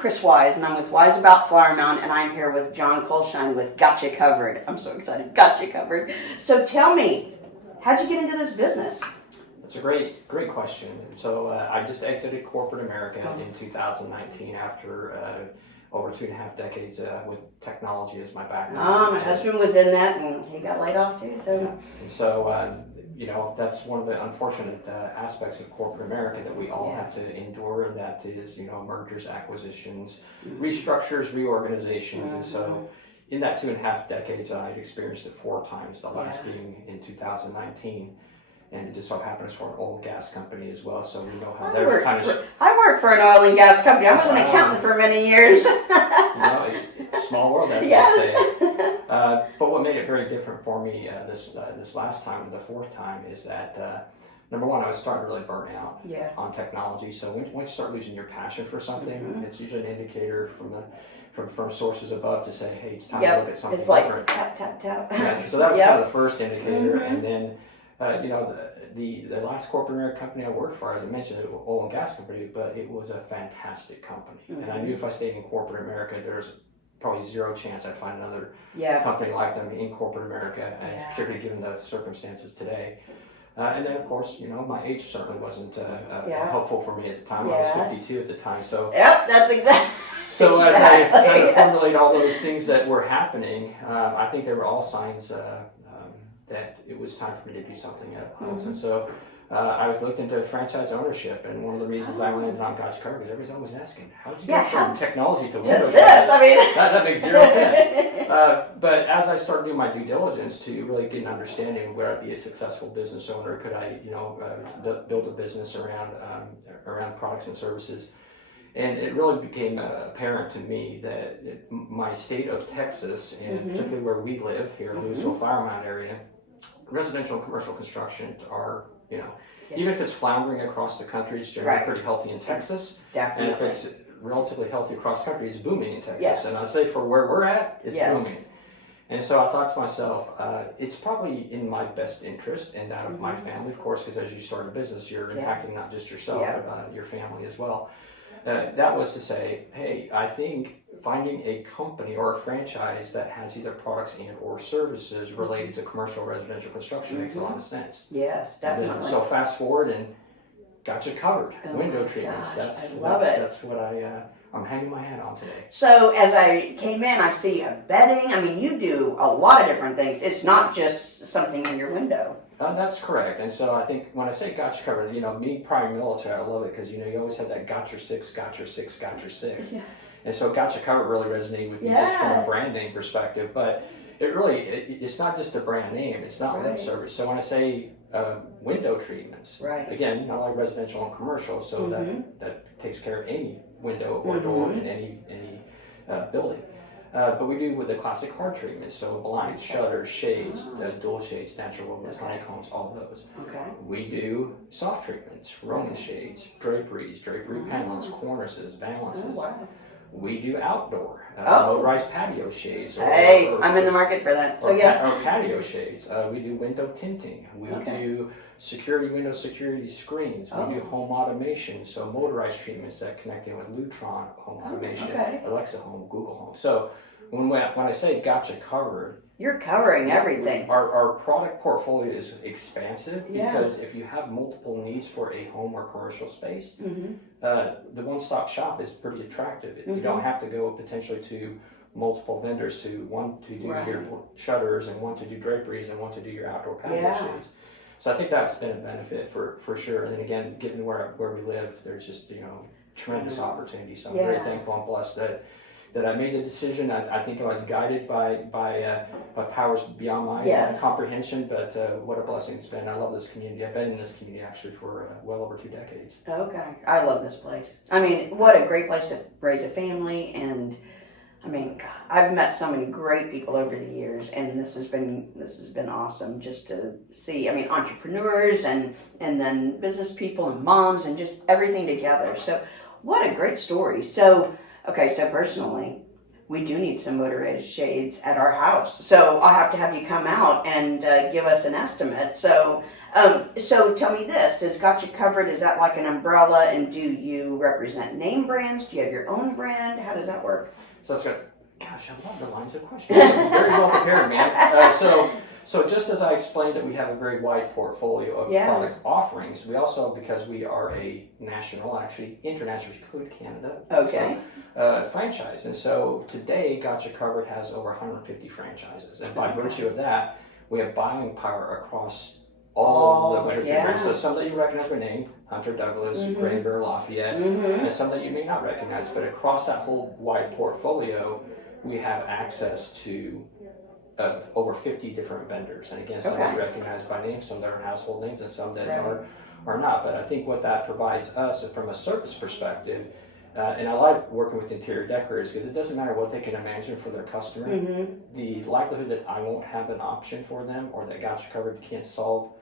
Kris Wise, and I'm with Wise About Flower Mound, and I'm here with John Colshine with Gotcha Covered. I'm so excited. Gotcha Covered. So tell me, how'd you get into this business? That's a great question. So I just exited corporate America in 2019 after over 2.5 decades with technology as my background. My husband was in that, and he got laid off too. So, yeah. And so that's one of the unfortunate aspects of corporate America that we all have to endure, and that is mergers, acquisitions, restructures, reorganizations, and so in that 2.5 decades, I'd experienced it 4 times. The last being in 2019. And it just so happens for an oil and gas company as well, so we know how they're kind of... I worked for an oil and gas company. I was an accountant for many years. It's a small world, as they say. But what made it very different for me this last time, the 4th time, is that number one, I was starting to really burn out on technology. So when you start losing your passion for something, it's usually an indicator from sources above to say, hey, it's time to look at something different. Tap, tap, tap. Yeah, so that was kind of the first indicator, and then the last corporate American company I worked for, as I mentioned, it was an oil and gas company, but it was a fantastic company. And I knew if I stayed in corporate America, there's probably 0 chance I'd find another company like them in corporate America, and particularly given the circumstances today. And then, of course, my age certainly wasn't helpful for me at the time. I was 52 at the time. So that's exactly. So as I kind of formulate all those things that were happening, I think they were all signs that it was time for me to do something else. And so I was looked into franchise ownership, and one of the reasons I landed on Gotcha Covered because everybody's always asking, how did you get from technology to window this? I mean, that makes 0 sense. But as I started doing my due diligence to really get an understanding of where I'd be a successful business owner, could I build a business around products and services. And it really became apparent to me that my state of Texas, and particularly where we live here in Louisville, Flower Mound area, residential and commercial construction are, even if it's floundering across the country, it's generally pretty healthy in Texas. Definitely. And if it's relatively healthy across the country, it's booming in Texas. And I'd say for where we're at, it's booming. And so I thought to myself, it's probably in my best interest and that of my family, of course, because as you start a business, you're impacting not just yourself, but your family as well. That was to say, hey, I think finding a company or a franchise that has either products and or services related to commercial residential construction makes a lot of sense. Yes, definitely. So fast forward and Gotcha Covered. Window treatments. That's what I'm hanging my hat on today. So as I came in, I see a bedding. I mean, you do a lot of different things. It's not just something in your window. That's correct. And so I think when I say Gotcha Covered, me prior military, I love it because you always have that got your six. Yeah. And so Gotcha Covered really resonated with me just from a brand name perspective. But it's not just a brand name. It's not lip service. So when I say window treatments, again, not like residential and commercial, so that takes care of any window or door in any building. But we do with the classic hard treatments, so blinds, shutters, shades, dual shades, natural wovens, honeycombs, all those. We do soft treatments, Roman shades, drapery panels, cornices, valances. We do outdoor, motorized patio shades. I'm in the market for that. So yes. Or patio shades. We do window tinting. We do window security screens. We do home automation, so motorized treatments that connect in with Lutron home automation, Alexa Home, Google Home. So when I say Gotcha Covered, you're covering everything. Our product portfolio is expansive because if you have multiple needs for a home or commercial space, the one-stop shop is pretty attractive. You don't have to go potentially to multiple vendors one to do your shutters, and one to do draperies, and one to do your outdoor patio shades. So I think that's been a benefit for sure. And then again, given where we live, there's just tremendous opportunity. So I'm very thankful and blessed that I made the decision. I think I was guided by powers beyond my comprehension, but what a blessing it's been. I love this community. I've been in this community actually for well over 2 decades. Okay. I love this place. I mean, what a great place to raise a family, and I mean, God, I've met so many great people over the years, and this has been awesome just to see. I mean, entrepreneurs and then business people and moms and just everything together. So what a great story. So, okay, so personally, we do need some motorized shades at our house. So I'll have to have you come out and give us an estimate. So tell me this, does Gotcha Covered, is that like an umbrella, and do you represent name brands? Do you have your own brand? How does that work? So that's good. Gosh, I love the lines of questions. Very well prepared, man. So just as I explained that we have a very wide portfolio of product offerings, we also, because we are a national, actually international, include Canada, franchise. And so today, Gotcha Covered has over 150 franchises. And by virtue of that, we have buying power across all the window treatments. So some that you recognize by name, Hunter Douglas, Grand Bear Lafayette, and some that you may not recognize. But across that whole wide portfolio, we have access to over 50 different vendors. And again, some that you recognize by name, some that are household names, and some that are not. But I think what that provides us from a service perspective, and I like working with interior decorators because it doesn't matter what they can imagine for their customer. The likelihood that I won't have an option for them or that Gotcha Covered can't solve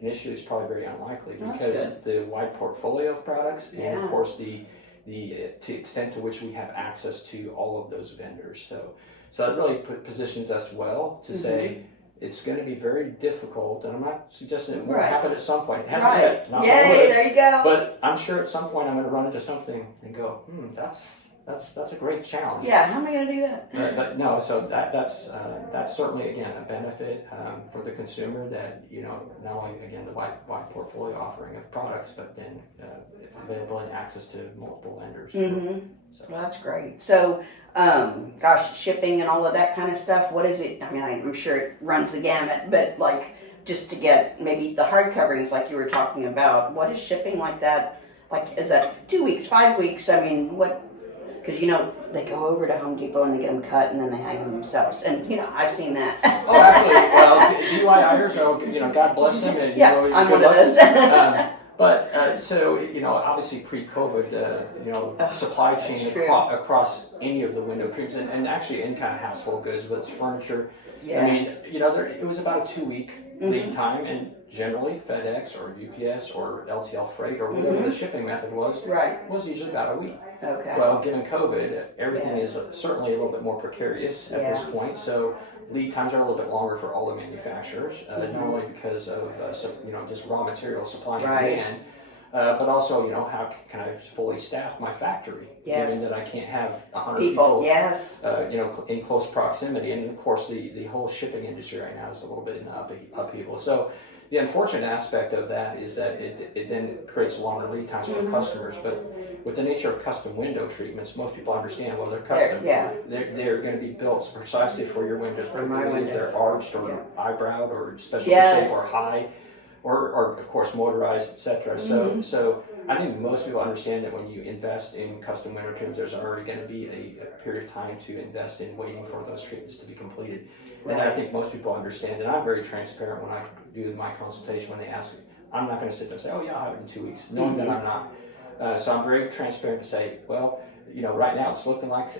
an issue is probably very unlikely because the wide portfolio of products and of course the extent to which we have access to all of those vendors. So that really positions us well to say it's going to be very difficult, and I'm not suggesting it won't happen at some point. It hasn't yet. Yay, there you go. But I'm sure at some point I'm going to run into something and go, that's a great challenge. Yeah, how am I going to do that? But no, so that's certainly again a benefit for the consumer that not only again the wide portfolio offering of products, but then availability and access to multiple vendors. So. Well, that's great. So, shipping and all of that kind of stuff. What is it? I mean, I'm sure it runs the gamut, but like just to get maybe the hard coverings like you were talking about. What is shipping like that? Like, is that 2 weeks, 5 weeks? I mean, what? Because they go over to Home Depot and they get them cut and then they hang them themselves, and I've seen that. Oh, absolutely. Well, DIYers, so God bless them. And, I'm one of those. But so obviously pre-COVID, supply chain across any of the window treatments and actually any kind of household goods, whether it's furniture. Yes. I mean, it was about a 2-week lead time, and generally FedEx or UPS or LTL Freight or whatever the shipping method was usually about a week. Okay. Well, given COVID, everything is certainly a little bit more precarious at this point. So lead times are a little bit longer for all the manufacturers, not only because of just raw material supply and demand, but also how can I fully staff my factory, given that I can't have 100 people in close proximity. And of course, the whole shipping industry right now is a little bit in upheaval. So the unfortunate aspect of that is that it then creates longer lead times for customers. But with the nature of custom window treatments, most people understand, well, they're custom. They're going to be built precisely for your windows, particularly if they're arched or eyebrowed or special shape or high, or of course motorized, etc. So I think most people understand that when you invest in custom window treatments, there's already going to be a period of time to invest in waiting for those treatments to be completed. And I think most people understand, and I'm very transparent when I do my consultation when they ask me. I'm not going to sit there and say, oh yeah, I'll have it in 2 weeks, knowing that I'm not. So I'm very transparent to say, well, right now it's looking like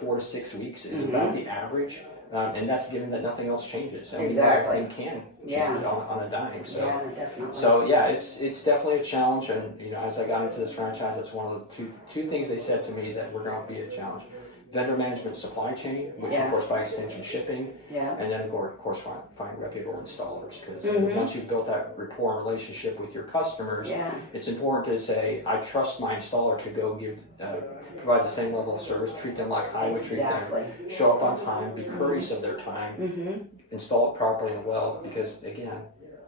4 to 6 weeks is about the average. And that's given that nothing else changes. I mean, everything can change on a dime. So, definitely. So it's definitely a challenge. And as I got into this franchise, that's one of the two things they said to me that were going to be a challenge: vendor management, supply chain, which of course by extension shipping, and then of course find reputable installers. Because once you've built that rapport and relationship with your customers, it's important to say, I trust my installer to go provide the same level of service, treat them like I would treat them, show up on time, be courteous of their time, install it properly and well. Because again,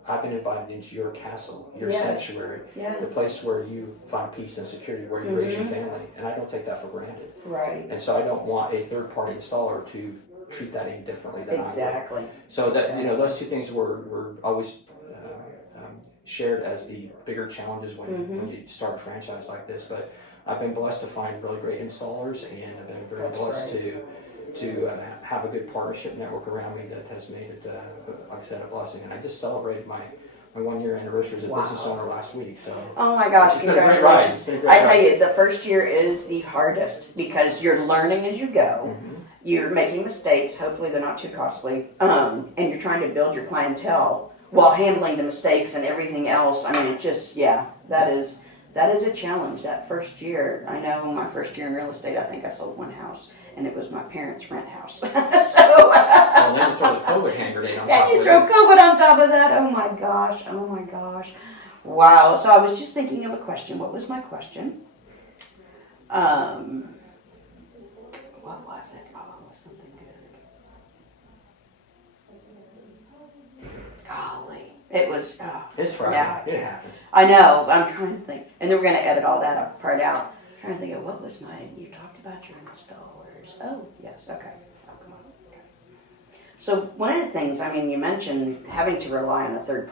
I've been invited into your castle, your sanctuary, the place where you find peace and security, where you raise your family, and I don't take that for granted. Right. And so I don't want a third-party installer to treat that any differently than I would. So that those two things were always shared as the bigger challenges when you start a franchise like this. But I've been blessed to find really great installers, and I've been very blessed to have a good partnership network around me that has made it, like I said, a blessing. And I just celebrated my 1-year anniversary as a business owner last week. So oh my gosh, it's congratulations! Been a great ride. I tell you, the first year is the hardest because you're learning as you go. You're making mistakes. Hopefully, they're not too costly, and you're trying to build your clientele while handling the mistakes and everything else. I mean, it just that is a challenge. That first year, I know my first year in real estate, I think I sold one house. and it was my parents' rent house. So. Well, then you throw the COVID hand grenade on Yeah, top you of throw it. COVID on top of that. Oh my gosh. Oh my gosh. Wow. So I was just thinking of a question. What was my question? What was it? Oh, it was something good. Golly. It was, It's Friday. yeah. It happens. I know. I'm trying to think. And then we're going to edit all that part out. I'm trying to think of what was you talked about your installers. Oh, yes. Okay. Oh, come on. Okay. So one of the things, I mean, you mentioned having to rely on a third party.